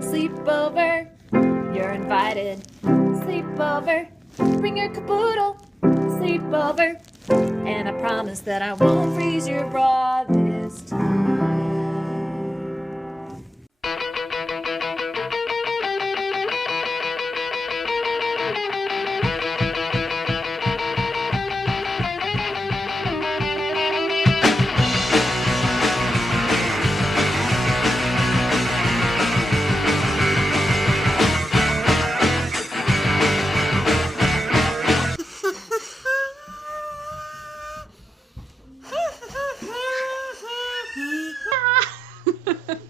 Sleepover, you're invited. Sleepover, bring your caboodle. Sleepover, and I promise that I won't freeze your bra this time.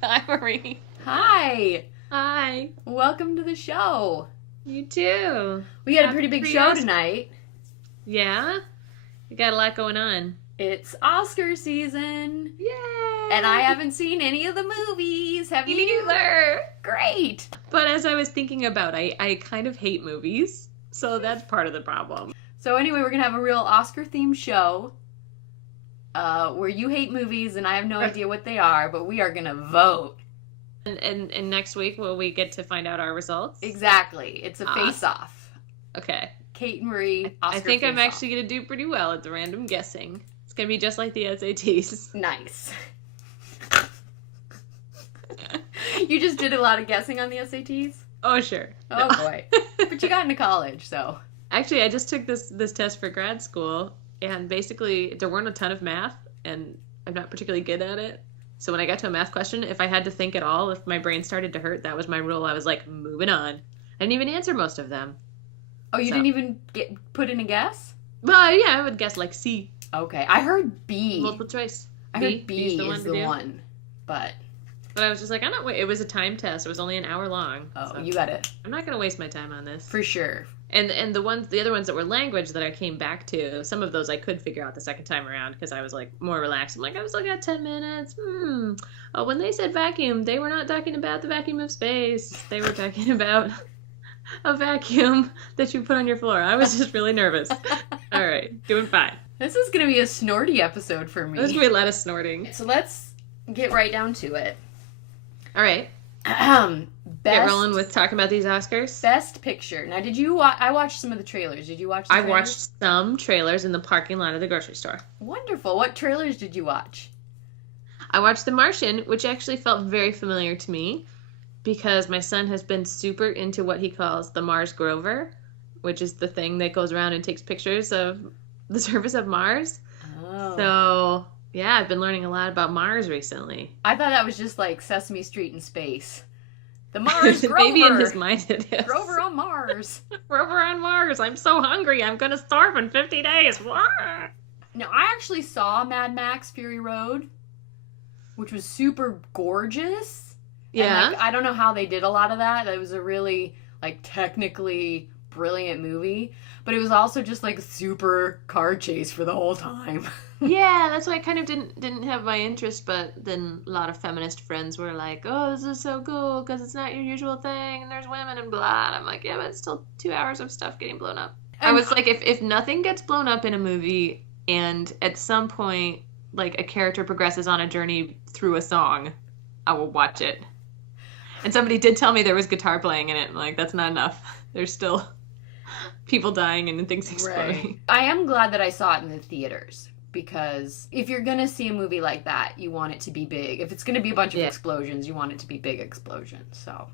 Hi, Marie. Hi, Hi. welcome to the show. You too. We had a pretty big show tonight. Yeah? You got a lot going on. It's Oscar season. Yay! And I haven't seen any of the movies. Have you? Neither. Great. But as I was thinking about, I kind of hate movies, so that's part of the problem. So anyway, we're going to have a real Oscar-themed show where you hate movies and I have no idea what they are, but we are going to vote. And next week, will we get to find out our results? Exactly. It's a face-off. Okay. Kate and Marie, Oscar I think I'm face-off. actually going to do pretty well at the random guessing. It's going to be just like the SATs. Nice. You just did a lot of guessing on the SATs? Oh, sure. Oh, boy. But you got into college, so. Actually, I just took this test for grad school, and basically there weren't a ton of math, and I'm not particularly good at it. So when I got to a math question, if I had to think at all, if my brain started to hurt, that was my rule. I was like, moving on. I didn't even answer most of them. Oh, you didn't even put in a guess? Well, yeah, I would guess like C. Okay. I heard B. Multiple choice. I heard B B's is the one. But I was just like, I'm not. It was a time test. It was only an hour long. Oh, so you got it. I'm not gonna waste my time on this. For sure. And the other ones that were language that I came back to, some of those I could figure out the second time around because I was like more relaxed. I'm like, I still got 10 minutes. Oh, when they said vacuum, they were not talking about the vacuum of space. They were talking about a vacuum that you put on your floor. I was just really nervous. All right, doing fine. This is going to be a snorty episode for me. There's going to be a lot of snorting. So let's get right down to it. All right. Get rolling with talking about these Oscars. Best Picture. Now, did you I watched some of the trailers. Did you watch the trailers? I watched some trailers in the parking lot of the grocery store. Wonderful. What trailers did you watch? I watched The Martian, which actually felt very familiar to me because my son has been super into what he calls the Mars Grover, which is the thing that goes around and takes pictures of the surface of Mars. Oh. So, yeah, I've been learning a lot about Mars recently. I thought that was just like Sesame Street in space. The Mars Grover. Maybe in his mind it is. Grover on Mars. Grover on Mars. I'm so hungry. I'm going to starve in 50 days. Now, I actually saw Mad Max Fury Road, which was super gorgeous. Yeah. And, like, I don't know how they did a lot of that. It was a really, like, technically brilliant movie. But it was also just, like, super car chase for the whole time. Yeah, that's why I kind of didn't have my interest, but then a lot of feminist friends were like, oh, this is so cool because it's not your usual thing and there's women and blah. And I'm like, yeah, but it's still 2 hours of stuff getting blown up. I was like, if nothing gets blown up in a movie and at some point, like, a character progresses on a journey through a song, I will watch it. And somebody did tell me there was guitar playing in it. I'm like, that's not enough. There's still people dying and things exploding. Right. I am glad that I saw it in the theaters. Because if you're going to see a movie like that, you want it to be big. If it's going to be a bunch of explosions, you want it to be big explosions. So,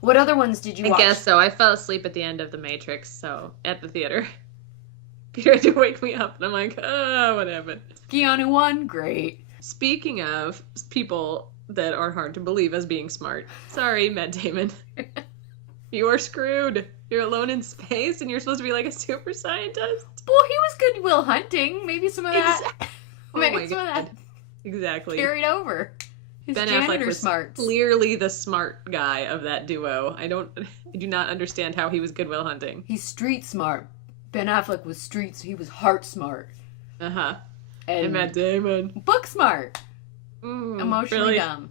what other ones did you watch? I guess so. I fell asleep at the end of The Matrix, so at the theater. Peter had to wake me up, and I'm like, oh, what happened? Keanu won? Great. Speaking of people that are hard to believe as being smart. Sorry, Matt Damon. You are screwed. You're alone in space, and you're supposed to be like a super scientist. Well, he was Good Will Hunting. Maybe some of that. Maybe some of that. Exactly. Carried over. His Ben janitor Affleck was smarts. clearly the smart guy of that duo. I do not understand how he was Good Will Hunting. He's street smart. Ben Affleck was street. He was heart smart. Uh-huh. And Matt Damon. Book smart. Emotionally really? dumb.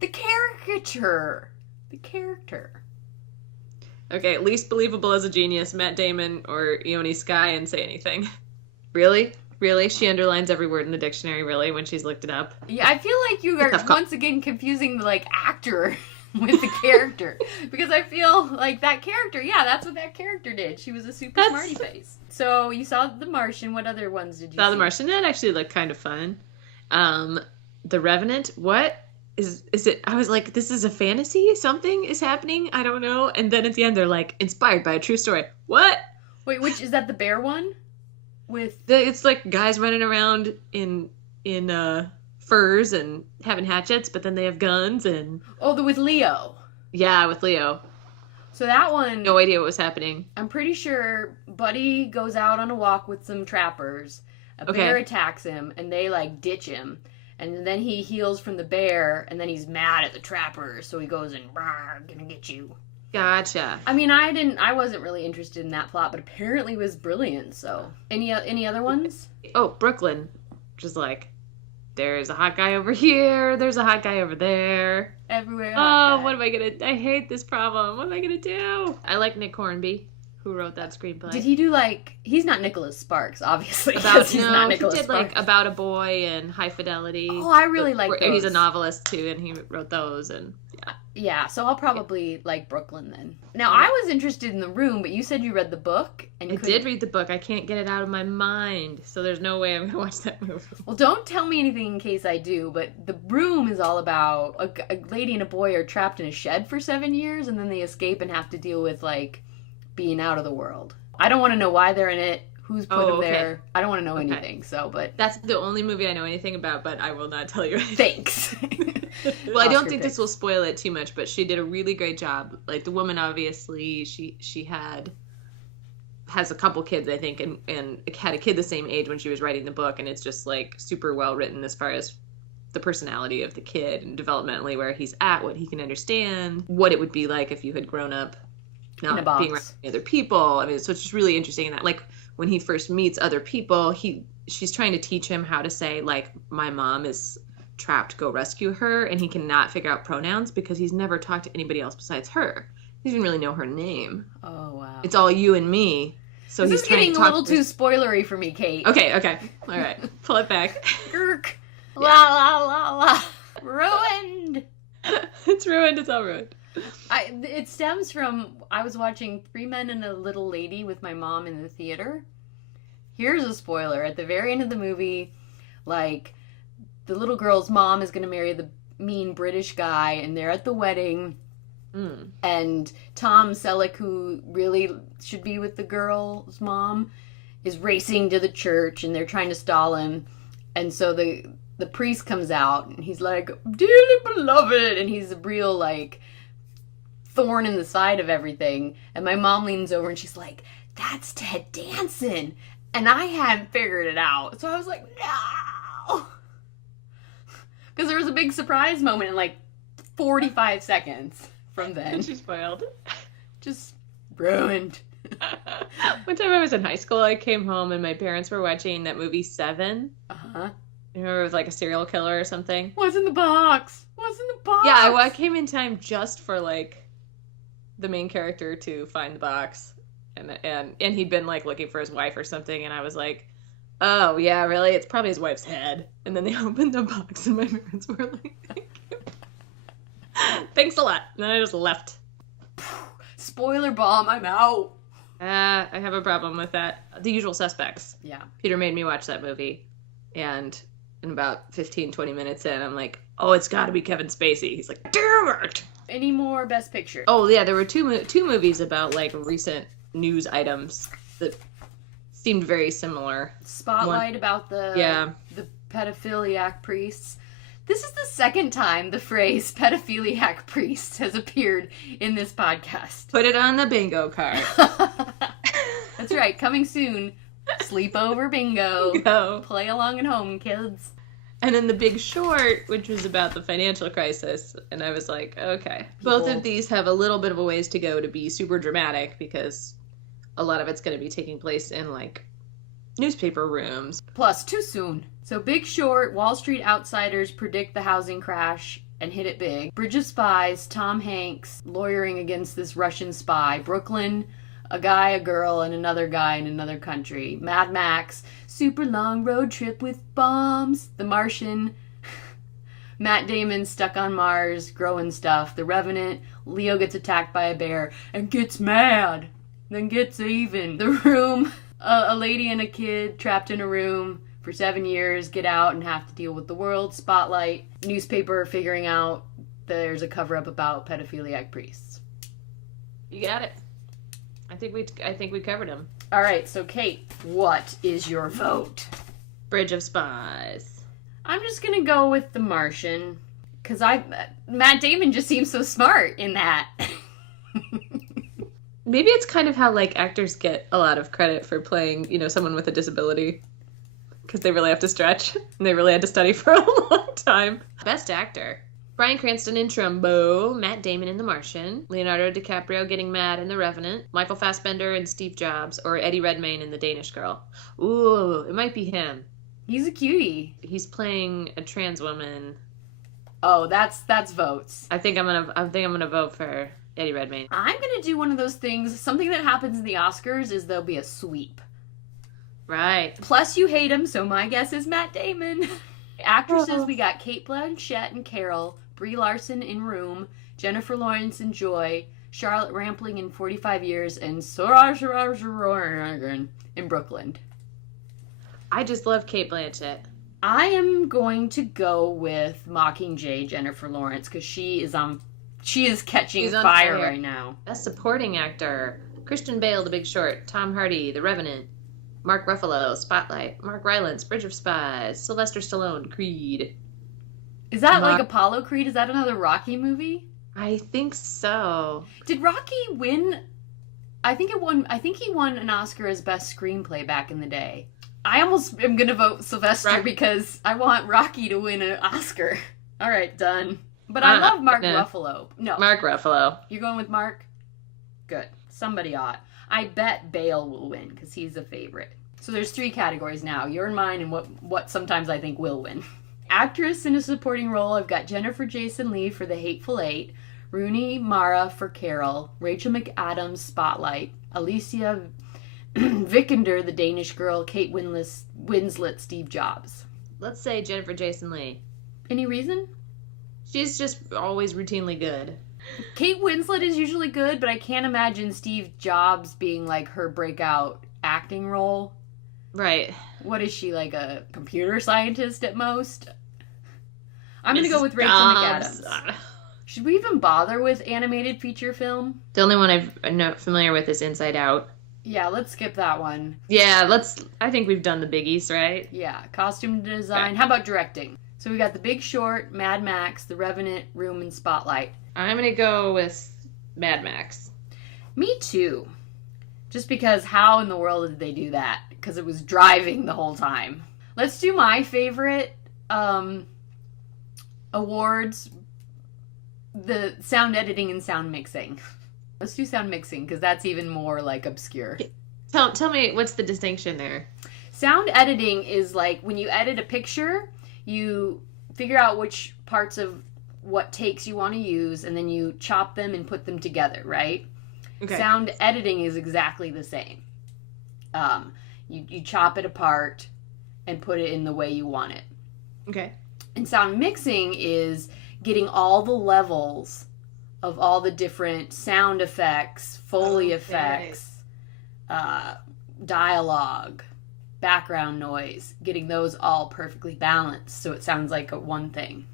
The caricature. The character. Okay, least believable as a genius, Matt Damon or Ione Skye, and say anything. Really? Really? She underlines every word in the dictionary, really, when she's looked it up? Yeah, I feel like you are Tough call. once again confusing the like actor with the character because I feel like that character, yeah, that's what that character did. She was a super smarty face. So you saw The Martian. What other ones did you Saw see? The Martian. That actually looked kind of fun. The Revenant. What is it? I was like, this is a fantasy? Something is happening? I don't know. And then at the end, they're like, inspired by a true story. What? Wait, which is that the bear one? With It's like guys running around in furs and having hatchets, but then they have guns and with Leo. yeah, with Leo. So that one, No idea what was happening. I'm pretty sure Buddy goes out on a walk with some trappers. A bear attacks him, and they like ditch him. And then he heals from the bear, and then he's mad at the trappers, so he goes and gonna get you. Gotcha. I mean, I wasn't really interested in that plot, but apparently it was brilliant. So, any other ones? Oh, Brooklyn. Just like, there's a hot guy over here, there's a hot guy over there. Everywhere. Oh, what am I gonna... I hate this problem. What am I gonna do? I like Nick Hornby, who wrote that screenplay. Did he do like... He's not Nicholas Sparks, obviously. About, He's not he Nicholas did Sparks. like About a Boy and High Fidelity. Oh, I really like those. He's a novelist too, and he wrote those, and yeah. Yeah, so I'll probably like Brooklyn then. Now, I was interested in The Room, but you said you read the book. And I did read the book. I can't get it out of my mind, so there's no way I'm going to watch that movie. Well, don't tell me anything in case I do, but The Room is all about a lady and a boy are trapped in a shed for 7 years, and then they escape and have to deal with, like, being out of the world. I don't want to know why they're in it, who's put them there. I don't want to know anything, so, but... That's the only movie I know anything about, but I will not tell you anything. Thanks. Well, I don't think this will spoil it too much, but she did a really great job. Like, the woman, obviously, she has a couple kids, I think, and had a kid the same age when she was writing the book, and it's just, like, super well written as far as the personality of the kid and developmentally where he's at, what he can understand, what it would be like if you had grown up not being around other people. I mean, so it's just really interesting in that, like, when he first meets other people, she's trying to teach him how to say, like, my mom is trapped, go rescue her, and he cannot figure out pronouns because he's never talked to anybody else besides her. He doesn't really know her name. Oh, wow. It's all you and me. So this is getting a little too spoilery for me, Kate. Okay. All right. Pull it back. Irk. Yeah. La, la, la, la. Ruined. It's ruined. It's all ruined. It stems from, I was watching Three Men and a Little Lady with my mom in the theater. Here's a spoiler. At the very end of the movie, like, the little girl's mom is going to marry the mean British guy, and they're at the wedding. And Tom Selleck, who really should be with the girl's mom, is racing to the church, and they're trying to stall him. And so the priest comes out, and he's like, dearly beloved, and he's a real, like, thorn in the side of everything. And my mom leans over, and she's like, that's Ted Danson. And I hadn't figured it out. So I was like, no! Because there was a big surprise moment in, like, 45 seconds from then. She spoiled. Just ruined. One time I was in high school, I came home and my parents were watching that movie Seven. Uh-huh. You remember it was like a serial killer or something? What's in the box? What's in the box? Yeah, I came in time just for, like, the main character to find the box. And he'd been, like, looking for his wife or something, and I was like, oh, yeah, really? It's probably his wife's head. And then they opened the box, and my parents were like, thank you. Thanks a lot. And then I just left. Spoiler bomb, I'm out. I have a problem with that. The Usual Suspects. Yeah. Peter made me watch that movie, and in about 15, 20 minutes in, I'm like, oh, it's got to be Kevin Spacey. He's like, damn it! Any more Best Picture? Oh, yeah, there were two movies about, like, recent news items that seemed very similar. Spotlight about the pedophiliac priests. This is the second time the phrase pedophiliac priest has appeared in this podcast. Put it on the bingo card. That's right, coming soon. Sleepover bingo. Go. Play along at home, kids. And then The Big Short, which was about the financial crisis. And I was like, okay. Both of these have a little bit of a ways to go to be super dramatic because a lot of it's going to be taking place in, like, newspaper rooms. Plus, too soon. So Big Short, Wall Street outsiders predict the housing crash and hit it big. Bridge of Spies, Tom Hanks lawyering against this Russian spy. Brooklyn, a guy, a girl, and another guy in another country. Mad Max, super long road trip with bombs. The Martian, Matt Damon stuck on Mars, growing stuff. The Revenant, Leo gets attacked by a bear and gets mad, then gets even. The Room, a lady and a kid trapped in a room for 7 years, get out and have to deal with the world. Spotlight, newspaper figuring out there's a cover-up about pedophiliac priests. You got it. I think we covered them. All right, so Kate, what is your vote? Bridge of Spies. I'm just gonna go with The Martian, because Matt Damon just seems so smart in that. Maybe it's kind of how, like, actors get a lot of credit for playing, you know, someone with a disability. Because they really have to stretch, and they really had to study for a long time. Best actor. Bryan Cranston in Trumbo, Matt Damon in The Martian, Leonardo DiCaprio getting mad in The Revenant, Michael Fassbender in Steve Jobs, or Eddie Redmayne in The Danish Girl. Ooh, it might be him. He's a cutie. He's playing a trans woman. Oh, that's votes. I think I'm gonna vote for Eddie Redmayne. I'm gonna do one of those things. Something that happens in the Oscars is there'll be a sweep. Right. Plus, you hate him, so my guess is Matt Damon. Actresses, we got Cate Blanchett in Carol, Brie Larson in Room, Jennifer Lawrence in Joy, Charlotte Rampling in 45 Years, and Saoirse Ronan in Brooklyn. I just love Cate Blanchett. I am going to go with Mockingjay Jennifer Lawrence because she is catching fire right now. Best supporting actor: Christian Bale, The Big Short; Tom Hardy, The Revenant; Mark Ruffalo, Spotlight; Mark Rylance, Bridge of Spies; Sylvester Stallone, Creed. Is that like Apollo Creed? Is that another Rocky movie? I think so. Did Rocky win? I think he won an Oscar as best screenplay back in the day. I almost am gonna vote Sylvester because I want Rocky to win an Oscar. All right, done. But I love Mark Ruffalo. No, Mark Ruffalo. You're going with Mark? Good. Somebody ought. I bet Bale will win because he's a favorite. So there's 3 categories now. You're in mine and what sometimes I think will win. Actress in a supporting role, I've got Jennifer Jason Leigh for The Hateful Eight, Rooney Mara for Carol, Rachel McAdams, Spotlight, Alicia Vikander, The Danish Girl, Kate Winslet, Steve Jobs. Let's say Jennifer Jason Leigh. Any reason? She's just always routinely good. Kate Winslet is usually good, but I can't imagine Steve Jobs being like her breakout acting role. Right. What is she, like a computer scientist at most? I'm going to go with Rachel McAdams. Should we even bother with animated feature film? The only one I'm not familiar with is Inside Out. Yeah, let's skip that one. Yeah, I think we've done the biggies, right? Yeah, costume design. Okay. How about directing? So we got The Big Short, Mad Max, The Revenant, Room, and Spotlight. I'm going to go with Mad Max. Me too. Just because how in the world did they do that? Because it was driving the whole time. Let's do my favorite awards. The sound editing and sound mixing. Let's do sound mixing because that's even more like obscure. Tell me, what's the distinction there? Sound editing is like when you edit a picture, you figure out which parts of what takes you want to use, and then you chop them and put them together, right? Okay. Sound editing is exactly the same. You chop it apart and put it in the way you want it. Okay. And sound mixing is getting all the levels of all the different sound effects, Foley effects, dialogue, background noise, getting those all perfectly balanced so it sounds like one thing.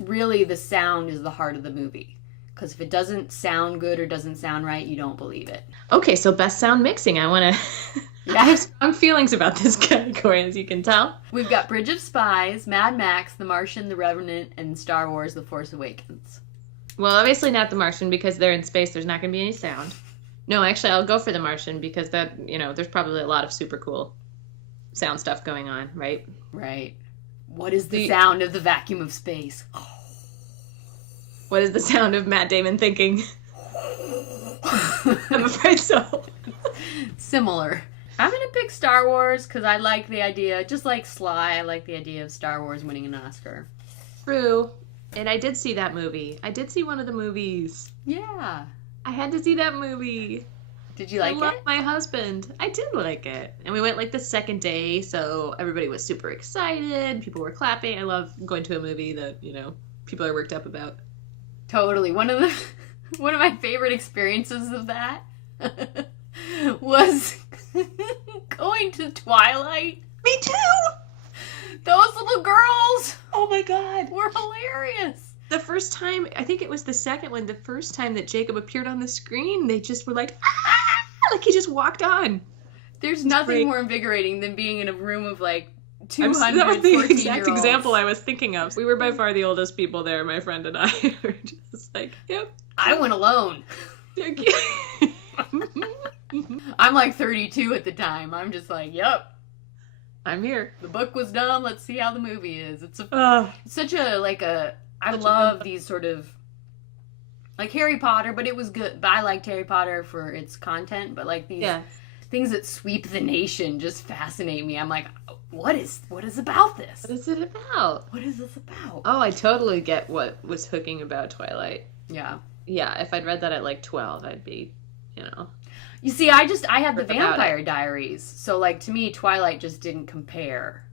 Really, the sound is the heart of the movie. Because if it doesn't sound good or doesn't sound right, you don't believe it. Okay, so best sound mixing. I want to... I have strong feelings about this category, as you can tell. We've got Bridge of Spies, Mad Max, The Martian, The Revenant, and Star Wars The Force Awakens. Well, obviously not The Martian, because they're in space. There's not going to be any sound. No, actually, I'll go for The Martian, because that, there's probably a lot of super cool sound stuff going on, right? Right. What is the sound of the vacuum of space? What is the sound of Matt Damon thinking? I'm afraid so. Similar. I'm going to pick Star Wars because I like the idea, just like Sly, I like the idea of Star Wars winning an Oscar. True. And I did see that movie. I did see one of the movies. Yeah. I had to see that movie. Did you like I love it? my husband. I did like it. And we went like the second day, so everybody was super excited. People were clapping. I love going to a movie that, people are worked up about. Totally. One of my favorite experiences of that was going to Twilight. Me too! Those little girls Oh my god. were hilarious. The first time, I think it was the second one, the first time that Jacob appeared on the screen, they just were like, ah! Like he just walked on. There's nothing great. more invigorating than being in a room of like That was the 214-year-olds. exact example I was thinking of. We were by far the oldest people there, my friend and I. were just like, yep. I went alone. Thank you. I'm like 32 at the time. I'm just like, yep. I'm here. The book was done. Let's see how the movie is. It's such a I love these sort of like Harry Potter, but it was good. But I liked Harry Potter for its content, but like these things that sweep the nation just fascinate me. I'm like, what is about this? What is it about? What is this about? Oh, I totally get what was hooking about Twilight. Yeah. Yeah, if I'd read that at like 12, I'd be, You see, I had the About Vampire Diaries, so like to me, Twilight just didn't compare.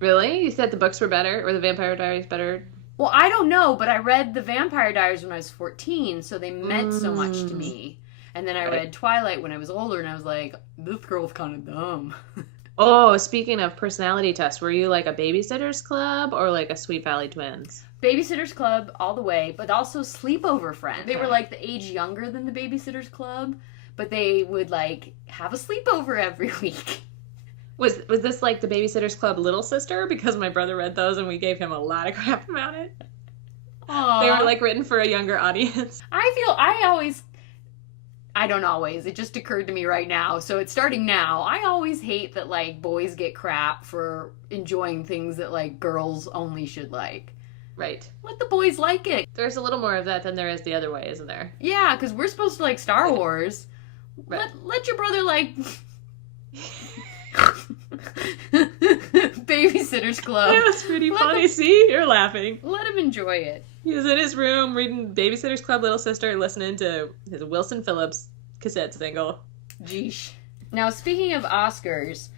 Really? You said the books were better? Or the Vampire Diaries better? Well, I don't know, but I read the Vampire Diaries when I was 14, so they meant so much to me. And then I read Twilight when I was older, and I was like, this girl's kind of dumb. Oh, speaking of personality tests, were you like a Babysitter's Club or like a Sweet Valley Twins? Babysitter's Club all the way, but also Sleepover Friend. They were like the age younger than the Babysitter's Club, but they would like have a sleepover every week. Was this like the Babysitter's Club Little Sister? Because my brother read those and we gave him a lot of crap about it. Aww. They were like written for a younger audience. I don't always. It just occurred to me right now. So it's starting now. I always hate that like boys get crap for enjoying things that like girls only should like. Right. Let the boys like it. There's a little more of that than there is the other way, isn't there? Yeah, because we're supposed to like Star Wars. Right. Let your brother like Babysitter's Club. That was pretty funny. See? You're laughing. Let him enjoy it. He was in his room reading Babysitter's Club Little Sister, listening to his Wilson Phillips cassette single. Jeesh. Now, speaking of Oscars,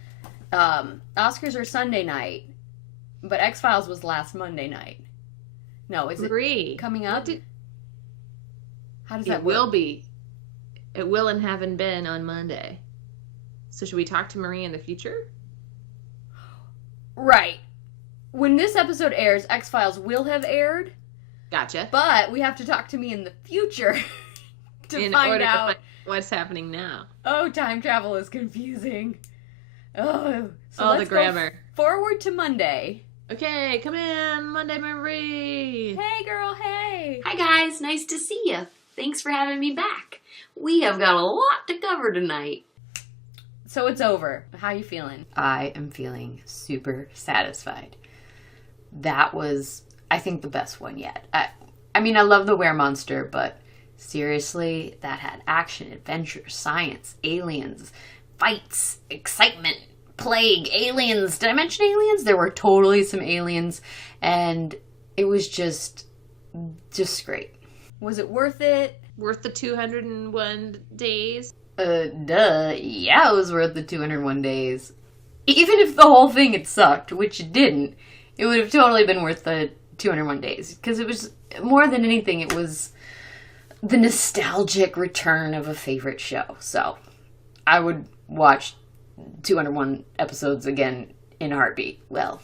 Oscars are Sunday night, but X-Files was last Monday night. No, is it coming up? How does that work? It will be. It will and haven't been on Monday. So should we talk to Marie in the future? Right. When this episode airs, X-Files will have aired. Gotcha. But we have to talk to me in the future to find out what's happening now. Oh, time travel is confusing. Oh, so the grammar. Forward to Monday. Okay, come in, Monday Marie. Hey, girl, hey. Hi, guys. Nice to see you. Thanks for having me back. We have got a lot to cover tonight. So it's over. How you feeling? I am feeling super satisfied. That was, I think, the best one yet. I mean, I love the Weremonster, but seriously, that had action, adventure, science, aliens, fights, excitement, plague, aliens. Did I mention aliens? There were totally some aliens, and it was just great. Was it worth it? Worth the 201 days? Duh. Yeah, it was worth the 201 days. Even if the whole thing had sucked, which it didn't, it would have totally been worth the 201 days. Because it was, more than anything, it was the nostalgic return of a favorite show. So, I would watch 201 episodes again in a heartbeat. Well,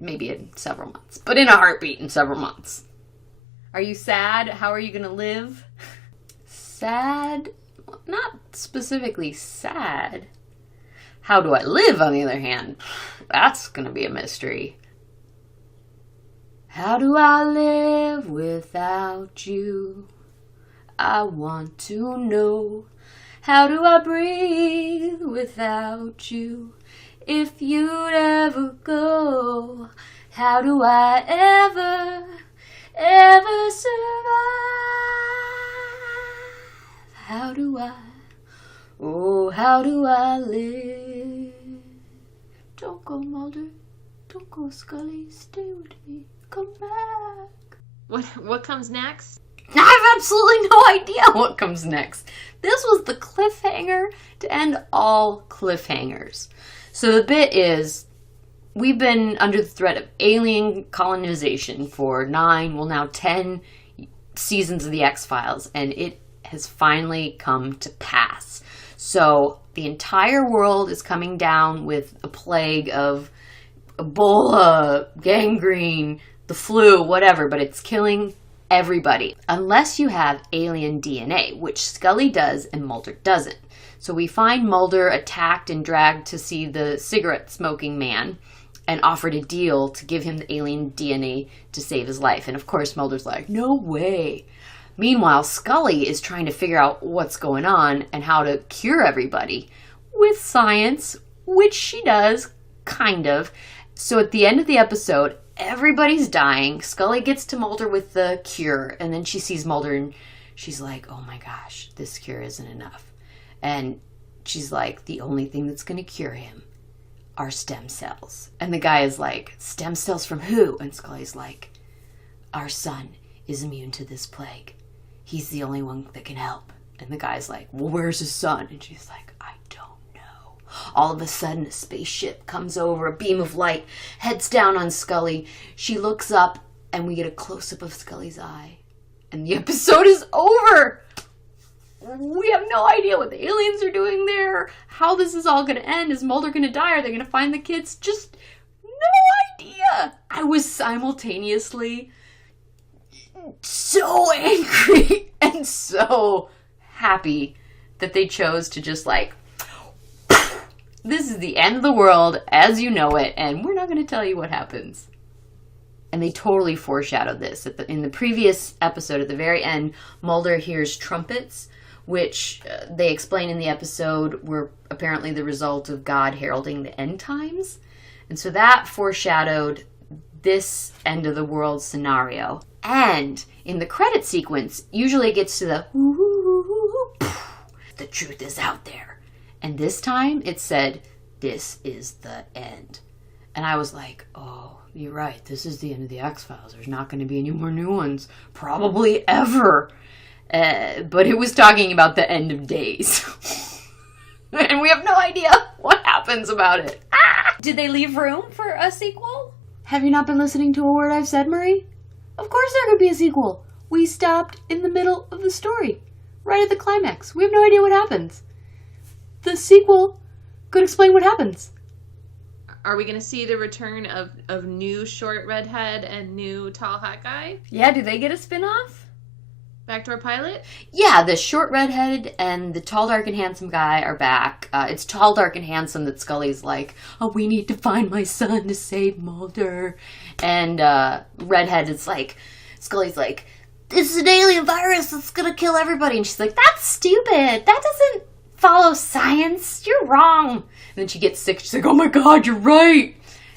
maybe in several months. But in a heartbeat in several months. Are you sad? How are you going to live? Sad? Not specifically sad. How do I live, on the other hand? That's going to be a mystery. How do I live without you? I want to know. How do I breathe without you? If you'd ever go, how do I ever survive? How do I live? Don't go, Mulder. Don't go, Scully. Stay with me. Come back. What comes next? I have absolutely no idea what comes next. This was the cliffhanger to end all cliffhangers. So the bit is, we've been under the threat of alien colonization for 9, well now 10 seasons of the X-Files, and it has finally come to pass. So the entire world is coming down with a plague of Ebola, gangrene, the flu, whatever, but it's killing everybody. Unless you have alien DNA, which Scully does and Mulder doesn't. So we find Mulder attacked and dragged to see the cigarette-smoking man and offered a deal to give him the alien DNA to save his life. And of course Mulder's like, no way. Meanwhile, Scully is trying to figure out what's going on and how to cure everybody with science, which she does, kind of. So at the end of the episode, everybody's dying. Scully gets to Mulder with the cure, and then she sees Mulder and she's like, oh my gosh, this cure isn't enough. And she's like, the only thing that's going to cure him are stem cells. And the guy is like, stem cells from who? And Scully's like, our son is immune to this plague. He's the only one that can help. And the guy's like, well, where's his son? And she's like, I don't know. All of a sudden, a spaceship comes over, a beam of light heads down on Scully. She looks up, and we get a close-up of Scully's eye. And the episode is over! We have no idea what the aliens are doing there, how this is all going to end. Is Mulder going to die? Are they going to find the kids? Just no idea. I was simultaneously so angry and so happy that they chose to just like, this is the end of the world as you know it, and we're not going to tell you what happens. And they totally foreshadowed this. In the previous episode, at the very end, Mulder hears trumpets, which they explain in the episode were apparently the result of God heralding the end times. And so that foreshadowed this end of the world scenario. And in the credit sequence, usually it gets to the the truth is out there. And this time it said, this is the end. And I was like, oh, you're right. This is the end of the X-Files. There's not going to be any more new ones. Probably ever. But it was talking about the end of days. And we have no idea what happens about it. Ah! Did they leave room for a sequel? Have you not been listening to a word I've said, Marie? Of course there could be a sequel. We stopped in the middle of the story. Right at the climax. We have no idea what happens. The sequel could explain what happens. Are we going to see the return of new short redhead and new tall hot guy? Yeah, do they get a spin-off? Backdoor pilot? Yeah, the short redhead and the tall, dark, and handsome guy are back. It's tall, dark, and handsome that Scully's like, oh, we need to find my son to save Mulder. And redhead is like, Scully's like, this is an alien virus that's gonna kill everybody. And she's like, that's stupid. That doesn't follow science. You're wrong. And then she gets sick. She's like, oh my God, you're right.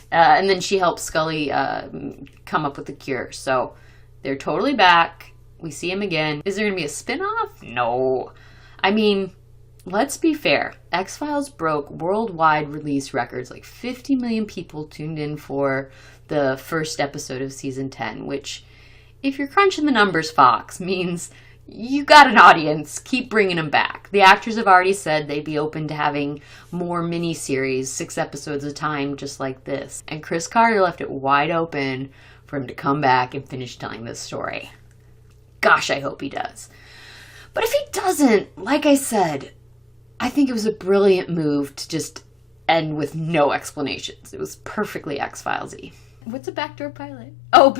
And then she helps Scully come up with the cure. So they're totally back. We see him again. Is there going to be a spin-off? No. I mean, let's be fair. X-Files broke worldwide release records. Like 50 million people tuned in for the first episode of season 10, which, if you're crunching the numbers, Fox, means you got an audience. Keep bringing them back. The actors have already said they'd be open to having more mini-series, 6 episodes a time, just like this. And Chris Carter left it wide open for him to come back and finish telling this story. Gosh, I hope he does. But if he doesn't, like I said, I think it was a brilliant move to just end with no explanations. It was perfectly X-Files-y. What's a backdoor pilot? Oh,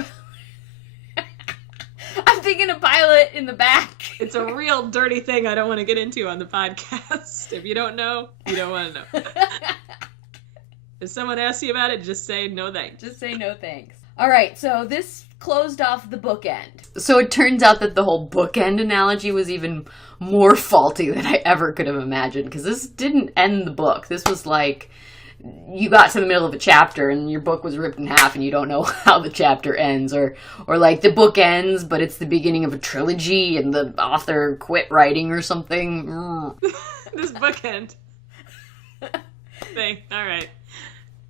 I'm thinking a pilot in the back. It's a real dirty thing I don't want to get into on the podcast. If you don't know, you don't want to know. If someone asks you about it, just say no thanks. Just say no thanks. All right, so this closed off the bookend. So it turns out that the whole bookend analogy was even more faulty than I ever could have imagined, because this didn't end the book. This was like, you got to the middle of a chapter and your book was ripped in half and you don't know how the chapter ends, or like the book ends but it's the beginning of a trilogy and the author quit writing or something. This bookend thing. All right.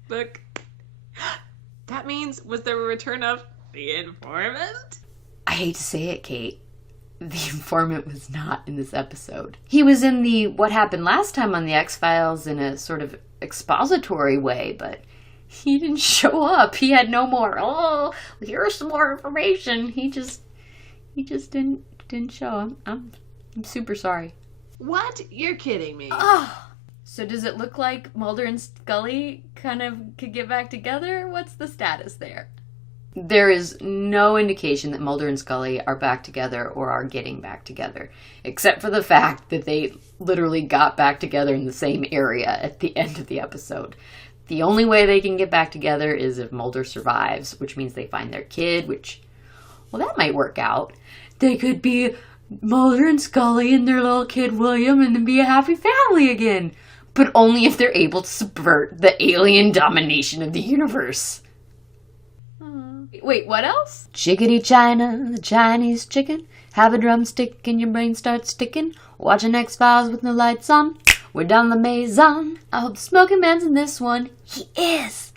Book. That means, was there a return of the informant? I hate to say it, Kate. the informant was not in this episode. He was in the What Happened Last Time on the X-Files in a sort of expository way, but he didn't show up. He had no more, oh, here's some more information. He just didn't show. I'm super sorry. What? You're kidding me. Oh. So does it look like Mulder and Scully kind of could get back together? What's the status there? There is no indication that Mulder and Scully are back together or are getting back together, except for the fact that they literally got back together in the same area at the end of the episode. The only way they can get back together is if Mulder survives, which means they find their kid, which, well, that might work out. They could be Mulder and Scully and their little kid William and then be a happy family again. But only if they're able to subvert the alien domination of the universe. Wait, what else? Chickadee China, the Chinese chicken. Have a drumstick and your brain starts sticking. Watching X-Files with no lights on. We're down the maison. I hope the smoking man's in this one. He is.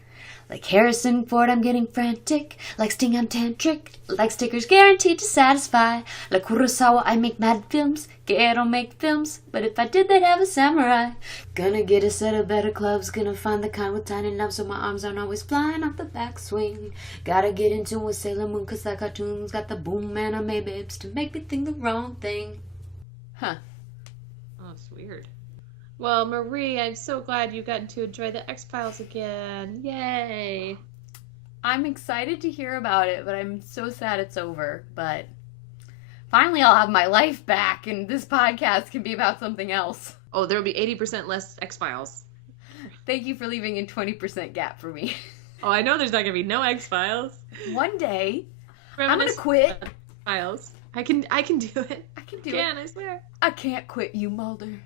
Like Harrison Ford, I'm getting frantic. Like Sting, I'm tantric. Like stickers guaranteed to satisfy. Like Kurosawa, I make mad films. Quiero make films. But if I did, they'd have a samurai. Gonna get a set of better clubs. Gonna find the kind with tiny knobs so my arms aren't always flying off the backswing. Gotta get into with Sailor Moon cause that cartoon's got the boom anime babes to make me think the wrong thing. Huh. Oh, it's weird. Well, Marie, I'm so glad you gotten to enjoy the X-Files again. Yay! I'm excited to hear about it, but I'm so sad it's over. But finally I'll have my life back and this podcast can be about something else. Oh, there will be 80% less X-Files. Thank you for leaving a 20% gap for me. Oh, I know there's not going to be no X-Files. One day, I'm gonna Reminisce quit. Files. I can do it. I can do Can, it. I swear. I can't quit you, Mulder.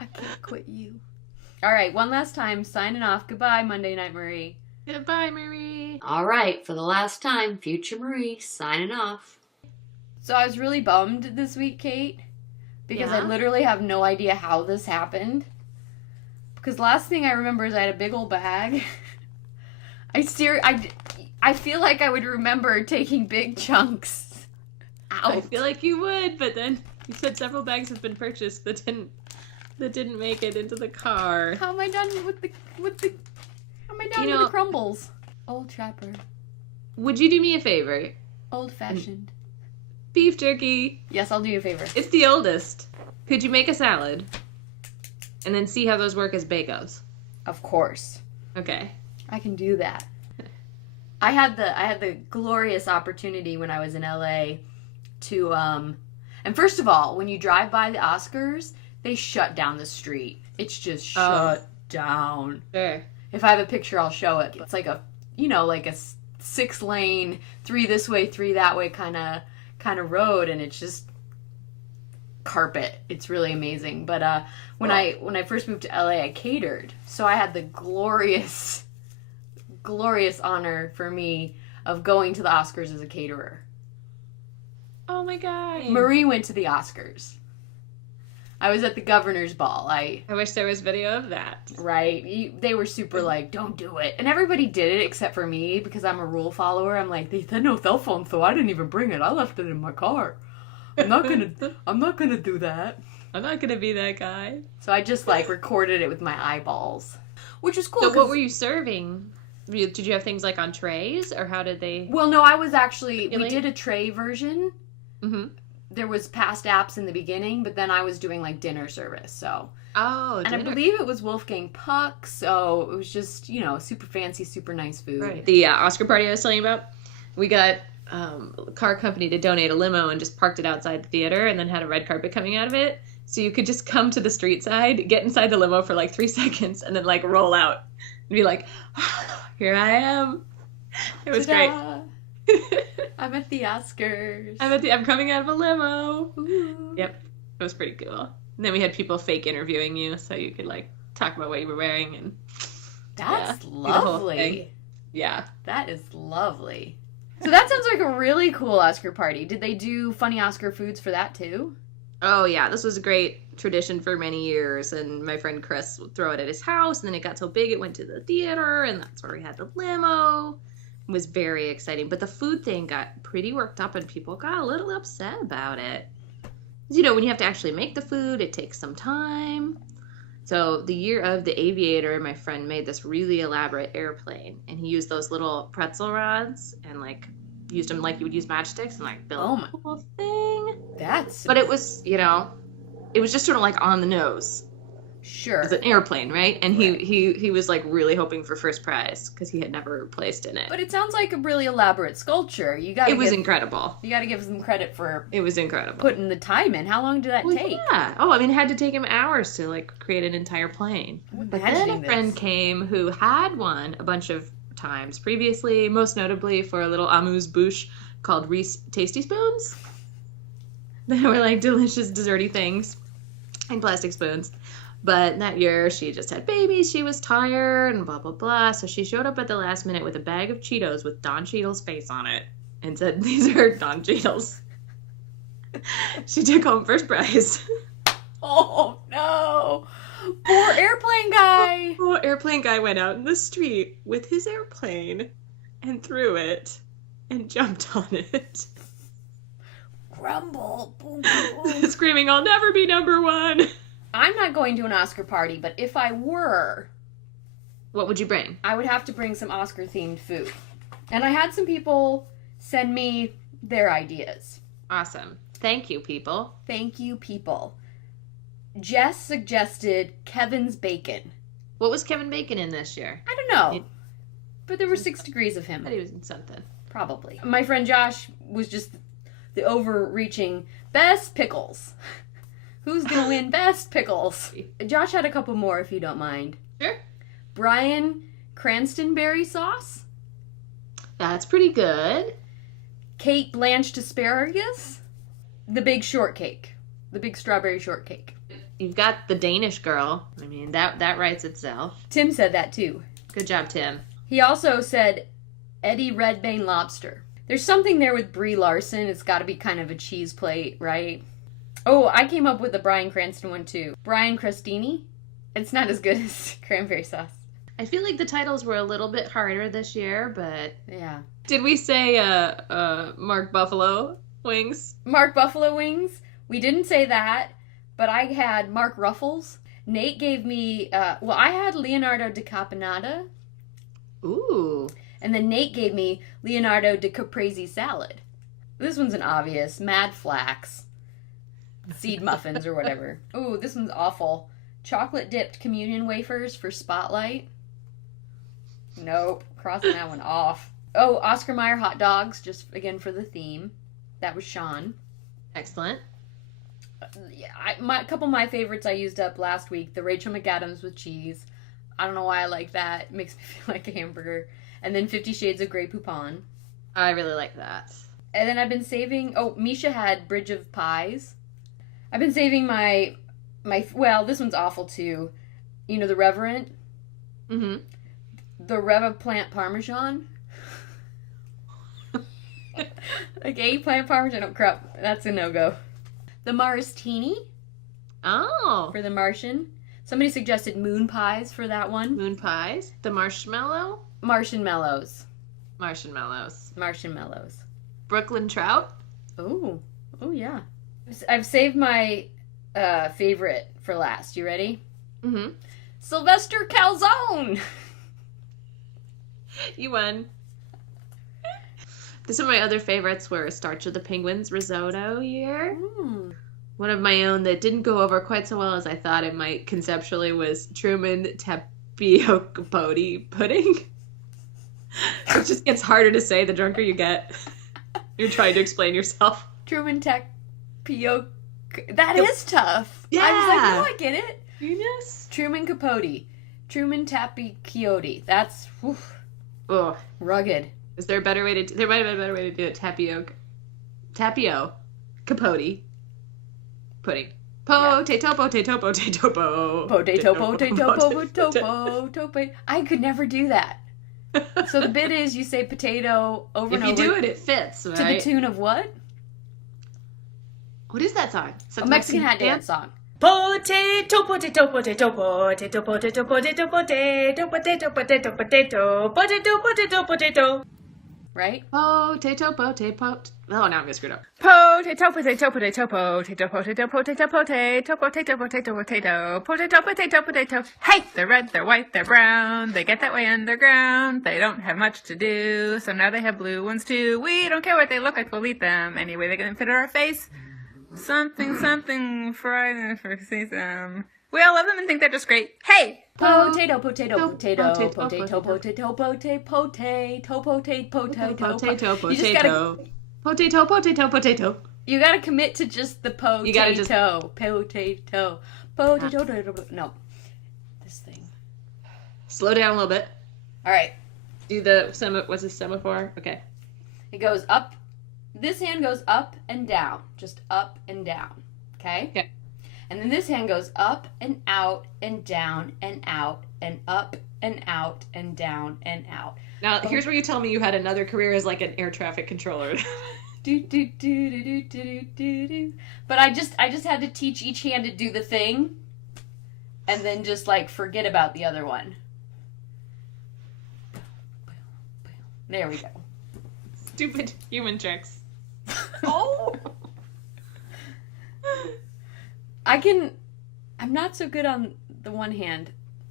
I can't quit you. All right, one last time, signing off. Goodbye, Monday Night Marie. Goodbye, Marie. All right, for the last time, Future Marie signing off. So I was really bummed this week, Kate, because I Yeah? literally have no idea how this happened. Because last thing I remember is I had a big old bag. I feel like I would remember taking big chunks out. I feel like you would, but then you said several bags have been purchased that didn't make it into the car. How am I done with the how am I done You with know- the crumbles? Old Trapper. Would you do me a favor? Old fashioned. Beef jerky. Yes, I'll do you a favor. It's the oldest. Could you make a salad? And then see how those work as bagels. Of course. Okay. I can do that. I had the glorious opportunity when I was in LA to and first of all, when you drive by the Oscars, they shut down the street. It's just shut down. Sure. If I have a picture, I'll show it. It's like a 6-lane, 3 this way, 3 that way kind of road, and it's just carpet. It's really amazing. But when I first moved to LA, I catered, so I had the glorious honor for me of going to the Oscars as a caterer. Oh my god. Marie went to the Oscars. I was at the governor's ball. I wish there was video of that. They were super like, don't do it. And everybody did it except for me because I'm a rule follower. I'm like, they said no cell phone, so I didn't even bring it. I left it in my car. I'm not gonna do that. I'm not gonna be that guy. So I just recorded it with my eyeballs, which was cool. So what were you serving? Did you have things like on trays, or how did they? Well, no, I was actually, we Really? did a tray version. Mm-hmm. There was past apps in the beginning, but then I was doing dinner service, so. Oh, And I believe it was Wolfgang Puck, so it was just, super fancy, super nice food. Right. The Oscar party I was telling you about, we got a car company to donate a limo and just parked it outside the theater and then had a red carpet coming out of it. So you could just come to the street side, get inside the limo for 3 seconds, and then roll out and be like, here I am. It was Ta-da! great. I'm at the Oscars. I'm coming out of a limo. Ooh. Yep. It was pretty cool. And then we had people fake interviewing you so you could talk about what you were wearing and That's do the whole lovely. thing. Yeah. That is lovely. So that sounds like a really cool Oscar party. Did they do funny Oscar foods for that too? Oh yeah, this was a great tradition for many years, and my friend Chris would throw it at his house, and then it got so big it went to the theater, and that's where we had the limo. was very exciting. But the food thing got pretty worked up and people got a little upset about it. You know, when you have to actually make the food, it takes some time. So the year of the Aviator, my friend made this really elaborate airplane, and he used those little pretzel rods and like used them like you would use matchsticks and like build the whole thing. But it was, you know, it was just sort of like on the nose. Sure. It's an airplane, right? And he was like really hoping for first prize because he had never placed in it. But it sounds like a really elaborate sculpture. It was incredible. You got to give them credit for. It was incredible. Putting the time in. How long did that take? Yeah. Oh, I mean, it had to take him hours to like create an entire plane. But then a friend came who had won a bunch of times previously, most notably for a little amuse-bouche called Reese Tasty Spoons. They were like delicious desserty things in plastic spoons. But that year, she just had babies, she was tired, and blah, blah, blah. So she showed up at the last minute with a bag of Cheetos with Don Cheadle's face on it and said, "These are Don Cheadle's." She took home first prize. Oh, no. Poor airplane guy. Poor airplane guy went out in the street with his airplane and threw it and jumped on it. Grumble. Boom, boom, boom. Screaming, "I'll never be number one." I'm not going to an Oscar party, but if I were... What would you bring? I would have to bring some Oscar-themed food. And I had some people send me their ideas. Awesome. Thank you, people. Thank you, people. Jess suggested Kevin's Bacon. What was Kevin Bacon in this year? I don't know. But there were 6 degrees of him. I thought he was in something. Probably. My friend Josh was just the overreaching best pickles. Who's going to win best pickles? Josh had a couple more, if you don't mind. Sure. Brian Cranstonberry sauce. That's pretty good. Kate blanched asparagus. The big shortcake. The big strawberry shortcake. You've got the Danish girl. I mean, that writes itself. Tim said that, too. Good job, Tim. He also said Eddie Redmayne lobster. There's something there with Brie Larson. It's got to be kind of a cheese plate, right? Oh, I came up with the Bryan Cranston one, too. Bryan Crostini. It's not as good as cranberry sauce. I feel like the titles were a little bit harder this year, but... Yeah. Did we say Mark Buffalo wings? Mark Buffalo wings? We didn't say that, but I had Mark Ruffles. Nate gave me... I had Leonardo di Caponata. Ooh. And then Nate gave me Leonardo di Caprese salad. This one's an obvious. Mad Flax. Seed muffins or whatever. Ooh, this one's awful. Chocolate dipped communion wafers for Spotlight. Nope. Crossing that one off. Oh, Oscar Mayer hot dogs, just again for the theme. That was Sean. Excellent. Yeah, a couple of my favorites I used up last week. The Rachel McAdams with cheese. I don't know why I like that. It makes me feel like a hamburger. And then 50 Shades of Grey Poupon. I really like that. And then I've been saving... Oh, Misha had Bridge of Pies. I've been saving my... Well, this one's awful, too. You know, the Reverend? Mm-hmm. The Reva Plant Parmesan. Like, eggplant Parmesan. Oh, crap. That's a no-go. The Maristini. Oh. For the Martian. Somebody suggested moon pies for that one. Moon pies. The marshmallow? Martian Mellows. Marshmallows. Martian Mellows. Brooklyn Trout? Oh. Oh, yeah. I've saved my favorite for last. You ready? Mm-hmm. Sylvester Calzone! You won. Some of my other favorites were Starch of the Penguins risotto year. Mm. One of my own that didn't go over quite so well as I thought it might conceptually was Truman Tapioca pudding. It just gets harder to say the drunker you get. You're trying to explain yourself. Truman Tapioca. That is tough. Yeah. I was like, no, I get it. Yes. Truman Capote. Truman Tapioca. That's whew, rugged. Is there a better way to... There might have been a better way to do it. Tapio. Capote. Pudding. Potato. I could never do that. So the bit is you say potato over and over. If you do it, it fits, right? To the tune of what? What is that song? A Mexican hat dance song. Potato, potato, potato, potato, potato, potato, potato, potato, potato, potato, potato, potato, potato. right? Potato, potato. Oh, now I'm gonna screw it up. Potato, potato, potato, potato, potato, potato, potato, potato, potato, potato, potato, potato, potato. Hey, they're red, they're white, they're brown. They get that way underground. They don't have much to do, so now they have blue ones too. We don't care what they look like, we'll eat them. Anyway, they can fit in our face. Something, something, fried for season. We all love them and think they're just great. Hey! Potato, potato, potato, potato, potato, potato, potato, potato, potato, Potato, You just gotta, potato. Potato, potato. you gotta commit to just the potato. You gotta just- Potato. Potato. No. This thing. Slow down a little bit. All right. Do the what's a semaphore? Okay. It goes up. This hand goes up and down. Just up and down. Okay? Okay. And then this hand goes up and out and down and out and up and out and down and out. Now, here's where you tell me you had another career as like an air traffic controller. Do, do, do, do, do, do, do, do. But I just had to teach each hand to do the thing and then just like forget about the other one. There we go. Stupid human tricks. Oh! I'm not so good on the one hand.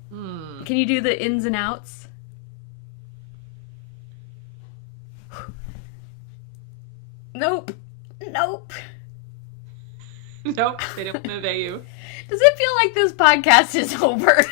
Can you do the ins and outs? Nope. Nope, they don't want to obey you. Does it feel like this podcast is over?